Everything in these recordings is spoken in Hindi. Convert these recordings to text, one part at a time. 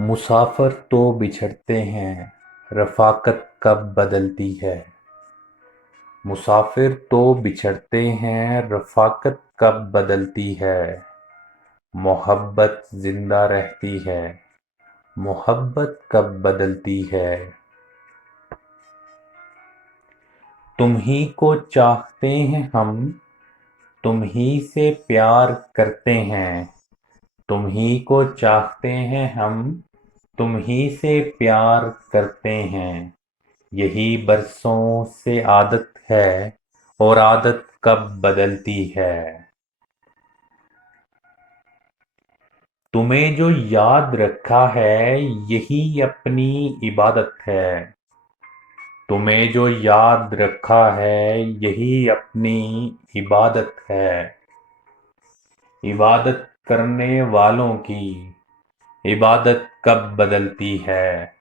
मुसाफिर तो बिछड़ते हैं, रफ़ाकत कब बदलती है। मुसाफिर तो बिछड़ते हैं, रफ़ाकत कब बदलती है। मोहब्बत जिंदा रहती है, मोहब्बत कब बदलती है। तुम ही को चाहते हैं हम, तुम ही से प्यार करते हैं। तुम ही को चाहते हैं हम, तुम ही से प्यार करते हैं। यही बरसों से आदत है, और आदत कब बदलती है। तुम्हें जो याद रखा है, यही अपनी इबादत है। तुम्हें जो याद रखा है, यही अपनी इबादत है। इबादत करने वालों की इबादत कब बदलती है।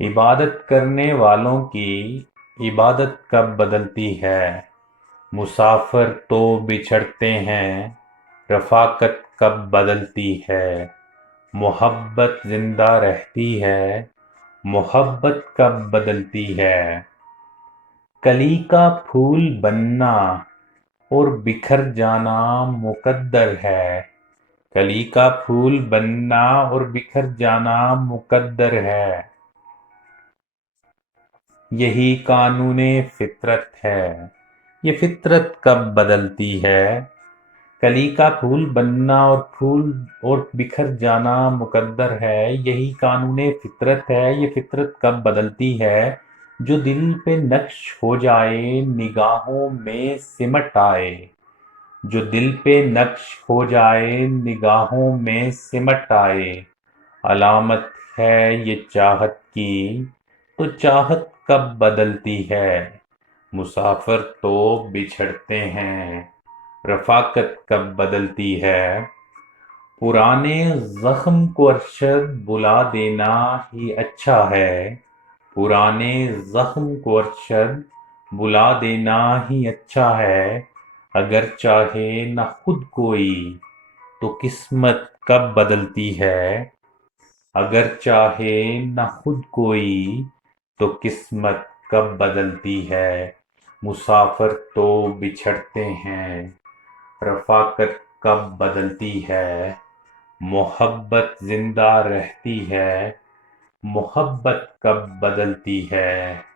इबादत करने वालों की इबादत कब बदलती है। मुसाफिर तो बिछड़ते हैं, रफ़ाकत कब बदलती है। मोहब्बत जिंदा रहती है, मोहब्बत कब बदलती है। कली का फूल बनना और बिखर जाना मुकद्दर है। कली का फूल बनना और बिखर जाना मुकद्दर है। यही कानूने फितरत है। ये फितरत कब बदलती है। कली का फूल बनना और बिखर जाना मुकद्दर है। यही कानूने फितरत है। ये फितरत कब बदलती है। जो दिल पे नक्श हो जाए, निगाहों में सिमट आए। जो दिल पे नक्श हो जाए, निगाहों में सिमट आए। अलामत है ये चाहत की, तो चाहत कब बदलती है। मुसाफिर तो बिछड़ते हैं, रफ़ाकत कब बदलती है। पुराने ज़ख्म को अरशद बुला देना ही अच्छा है। पुराने ज़ख्म को अरशद बुला देना ही अच्छा है। अगर चाहे न खुद कोई, तो किस्मत कब बदलती है। अगर चाहे न खुद कोई, तो किस्मत कब बदलती है। मुसाफिर तो बिछड़ते हैं, रफ़ाकत कब बदलती है। मोहब्बत जिंदा रहती है, मोहब्बत कब बदलती है।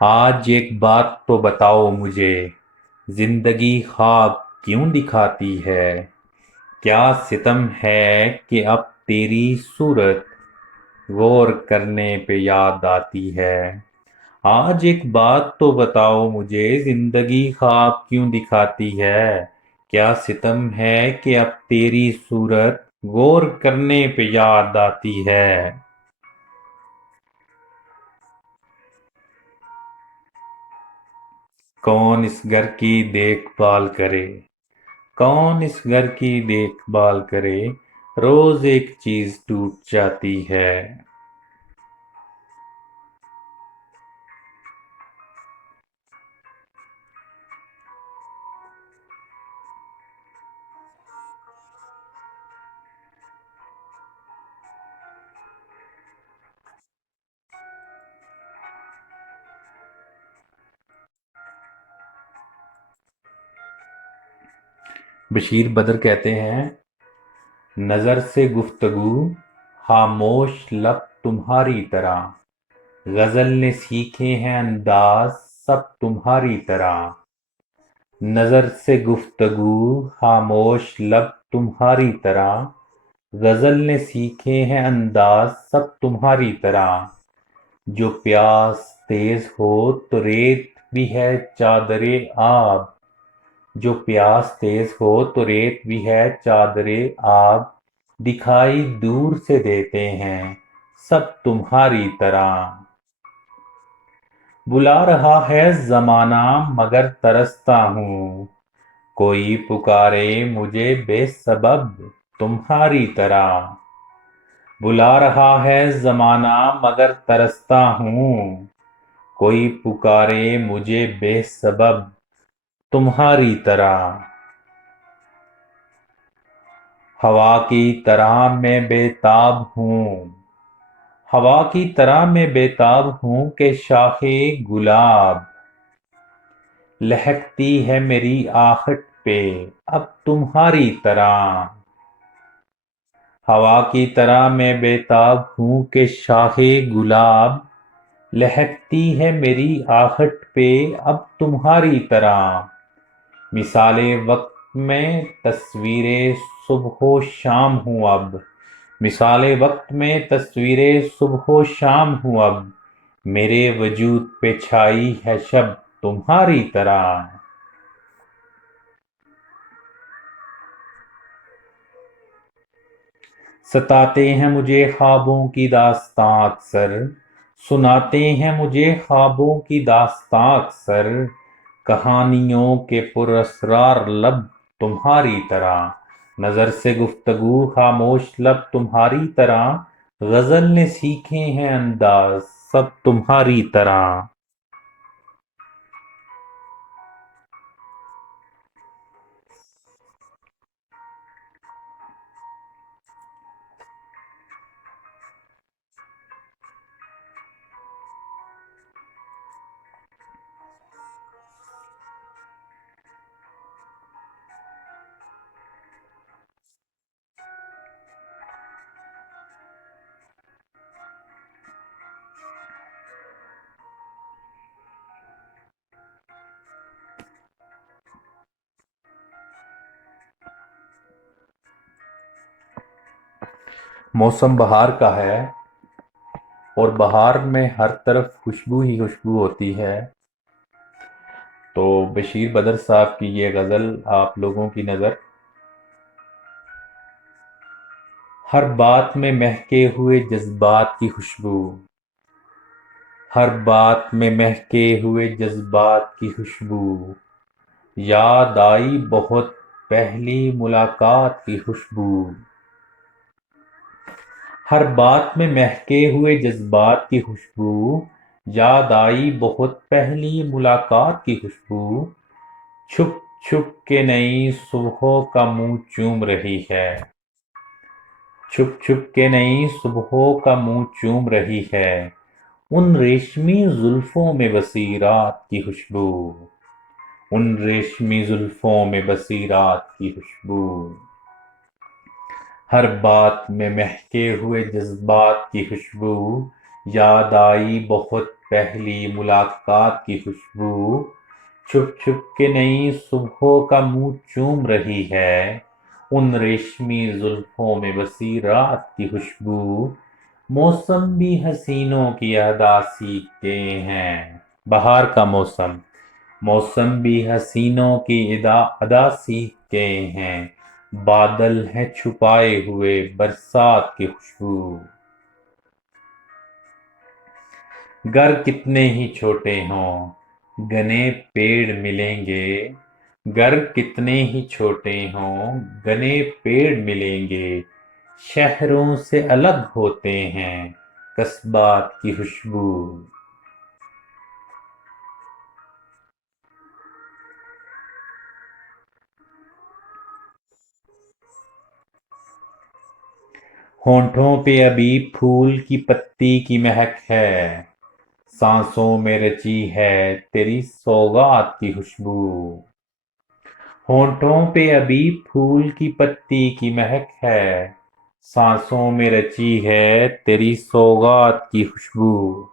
आज एक बात तो बताओ मुझे, जिंदगी ख्वाब क्यों दिखाती है। क्या सितम है कि अब तेरी सूरत गौर करने पे याद आती है। आज एक बात तो बताओ मुझे, जिंदगी ख्वाब क्यों दिखाती है। क्या सितम है कि अब तेरी सूरत गौर करने पे याद आती है। कौन इस घर की देखभाल करे। कौन इस घर की देखभाल करे। रोज एक चीज टूट जाती है। बशीर बदर कहते हैं, नजर से गुफ्तगू, खामोश लब तुम्हारी तरह। गजल ने सीखे हैं अंदाज, सब तुम्हारी तरह। नजर से गुफ्तगू, खामोश लब तुम्हारी तरह। गजल ने सीखे हैं अंदाज, सब तुम्हारी तरह। जो प्यास तेज हो तो रेत भी है चादरे आब। जो प्यास तेज हो तो रेत भी है चादरे आब, दिखाई दूर से देते हैं सब तुम्हारी तरह। बुला रहा है जमाना मगर तरसता हूँ, कोई पुकारे मुझे बेसबब तुम्हारी तरह। बुला रहा है जमाना मगर तरसता हूँ, कोई पुकारे मुझे बेसबब तुम्हारी तरह। हवा की तरह मैं बेताब हूँ, हवा की तरह मैं बेताब हूँ कि शाखे गुलाब, लहकती है मेरी आहट पे अब तुम्हारी तरह। हवा की तरह मैं बेताब हूँ कि शाखे गुलाब, लहकती है मेरी आहट पे अब तुम्हारी तरह। मिसाले वक्त में तस्वीरें सुबह शाम हूँ अब, मिसाले वक्त में तस्वीरें सुबह शाम हूँ अब, मेरे वजूद पे छाई है शब तुम्हारी तरह। सताते हैं मुझे ख्वाबों की दास्तां अक्सर, सुनाते हैं मुझे ख्वाबों की दास्तां अक्सर, कहानियों के पुरअसरार लब तुम्हारी तरह। नजर से गुफ्तगू खामोश लब तुम्हारी तरह, गजल ने सीखे हैं अंदाज सब तुम्हारी तरह। मौसम बहार का है और बहार में हर तरफ खुशबू ही खुशबू होती है। तो बशीर बदर साहब की ये गज़ल आप लोगों की नज़र। हर बात में महके हुए जज्बात की खुशबू, हर बात में महके हुए जज्बात की खुशबू, याद आई बहुत पहली मुलाकात की खुशबू। हर बात में महके हुए जज्बात की खुशबू, याद आई बहुत पहली मुलाकात की खुशबू। छुप छुप के नई सुबहों का मुंह चूम रही है, छुप छुप के नई सुबहों का मुंह चूम रही है, उन रेशमी जुल्फों में बसी रात की खुशबू, उन रेशमी जुल्फों में बसी रात की खुशबू। हर बात में महके हुए जज्बात की खुशबू, याद आई बहुत पहली मुलाकात की खुशबू। छुप छुप के नई सुबहों का मुंह चूम रही है, उन रेशमी जुल्फों में बसी रात की खुशबू। मौसम भी हसीनों की अदा सीखते हैं, बहार का मौसम, मौसम भी हसीनों की अदा सीख गए हैं, बादल हैं छुपाए हुए बरसात की खुशबू। घर कितने ही छोटे हों घने पेड़ मिलेंगे, घर कितने ही छोटे हों घने पेड़ मिलेंगे, शहरों से अलग होते हैं कस्बात की खुशबू। होंठों पे अभी फूल की पत्ती की महक है, सांसों में रची है तेरी सौगात की खुशबू। होंठों पे अभी फूल की पत्ती की महक है, सांसों में रची है तेरी सौगात की खुशबू।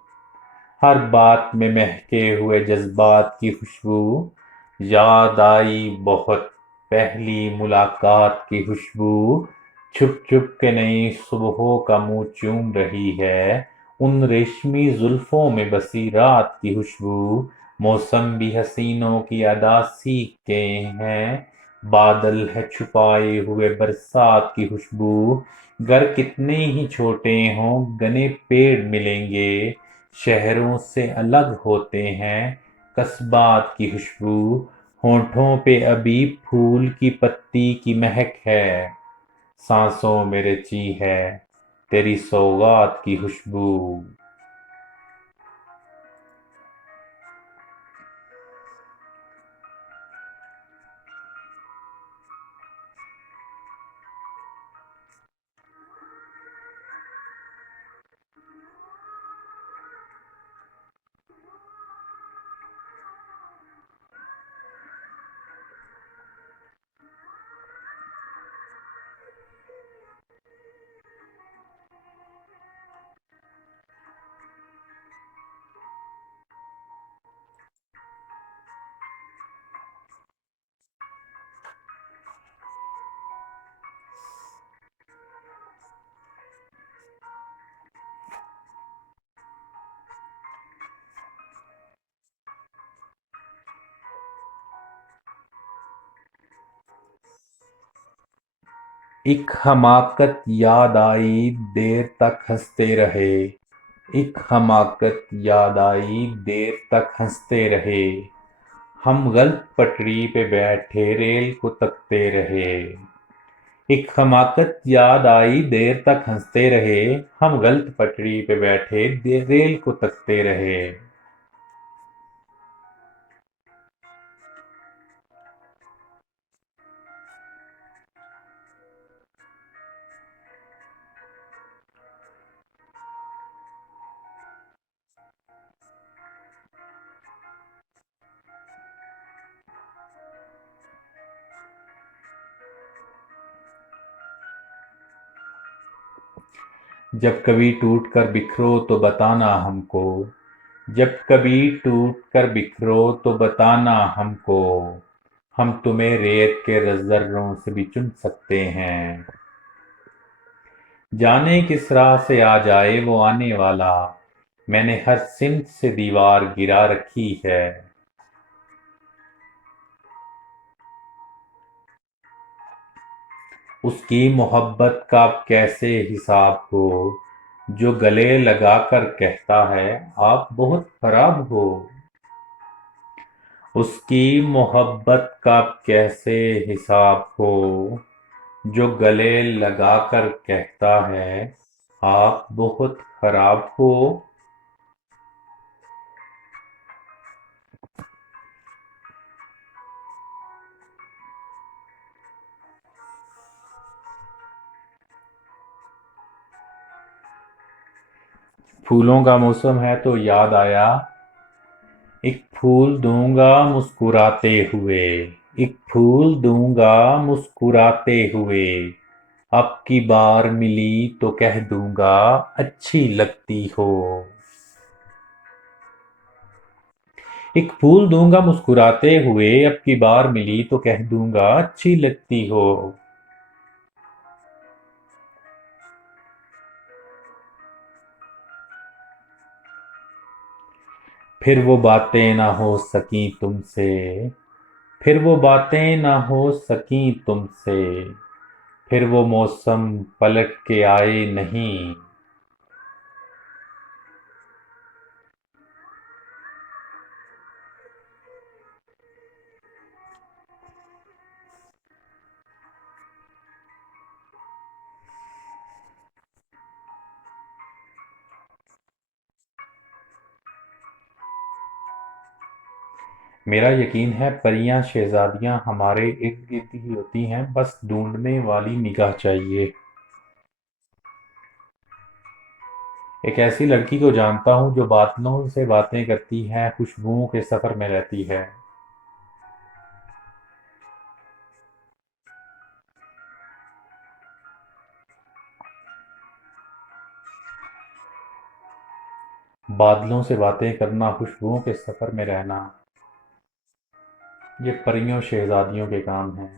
हर बात में महके हुए जज्बात की खुशबू, याद आई बहुत पहली मुलाकात की खुशबू। छुप छुप के नई सुबहों का मुंह चूम रही है, उन रेशमी जुल्फों में बसी रात की खुशबू। मौसम भी हसीनों की अदा सीखते हैं। बादल है छुपाए हुए बरसात की खुशबू। घर कितने ही छोटे हों घने पेड़ मिलेंगे। शहरों से अलग होते हैं कस्बात की खुशबू। होठों पे अभी फूल की पत्ती की महक है। सांसों में रची है तेरी सौगात की खुशबू। एक हमाकत याद आई देर तक हंसते रहे। एक हमाकत याद आई देर तक हंसते रहे। हम गलत पटरी पे बैठे रेल को तकते रहे। एक हमाकत याद आई देर तक हंसते रहे। हम गलत पटरी पे बैठे रेल को तकते रहे। जब कभी टूट कर बिखरो तो बताना हमको। जब कभी टूट कर बिखरो तो बताना हमको। हम तुम्हें रेत के जर्रों से भी चुन सकते हैं। जाने किस राह से आ जाए वो आने वाला। मैंने हर सिमत से दीवार गिरा रखी है। उसकी मोहब्बत का अब कैसे हिसाब हो। जो गले लगाकर कहता है आप बहुत खराब हो। उसकी मोहब्बत का अब कैसे हिसाब हो। जो गले लगाकर कहता है आप बहुत खराब हो। फूलों का मौसम है तो याद आया। एक फूल दूंगा मुस्कुराते हुए। एक फूल दूंगा मुस्कुराते हुए। अब की बार मिली तो कह दूंगा अच्छी लगती हो। एक फूल दूंगा मुस्कुराते हुए। अब की बार मिली तो कह दूंगा अच्छी लगती हो। फिर वो बातें ना हो सकी तुमसे। फिर वो बातें ना हो सकी तुमसे। फिर वो मौसम पलट के आए नहीं। मेरा यकीन है परियां शहजादियां हमारे इर्द गिर्द ही होती हैं बस ढूंढने वाली निगाह चाहिए। एक ऐसी लड़की को जानता हूँ जो बादलों से बातें करती है खुशबुओं के सफर में रहती है। बादलों से बातें करना खुशबुओं के सफर में रहना ये परियों शहजादियों के काम है।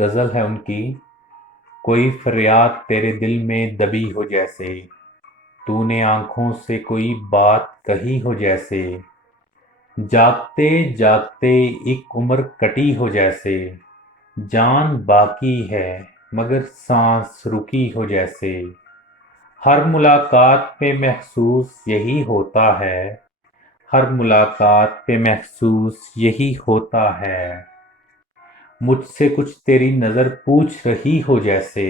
गजल है उनकी। कोई फरियाद तेरे दिल में दबी हो जैसे, तूने आंखों से कोई बात कही हो जैसे, जागते जागते एक उम्र कटी हो जैसे, जान बाकी है मगर सांस रुकी हो जैसे। हर मुलाकात पे महसूस यही होता है, हर मुलाकात पे महसूस यही होता है, मुझसे कुछ तेरी नजर पूछ रही हो जैसे।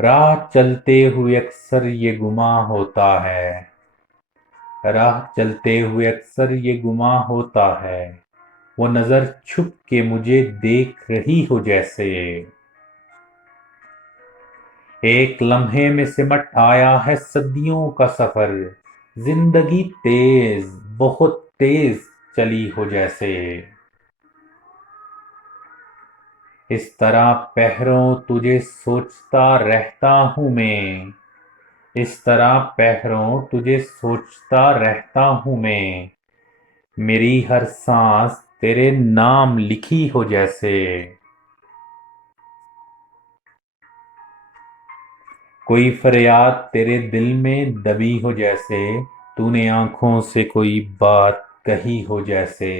राह चलते हुए अक्सर ये गुमा होता है, राह चलते हुए अक्सर ये गुमा होता है, वो नजर छुप के मुझे देख रही हो जैसे। एक लम्हे में सिमट आया है सदियों का सफर, जिंदगी तेज, बहुत तेज चली हो जैसे। इस तरह पहरों तुझे सोचता रहता हूँ मैं, इस तरह पहरों तुझे सोचता रहता हूँ मैं, मेरी हर सांस तेरे नाम लिखी हो जैसे। कोई फरियाद तेरे दिल में दबी हो जैसे, तूने आंखों से कोई बात कही हो जैसे।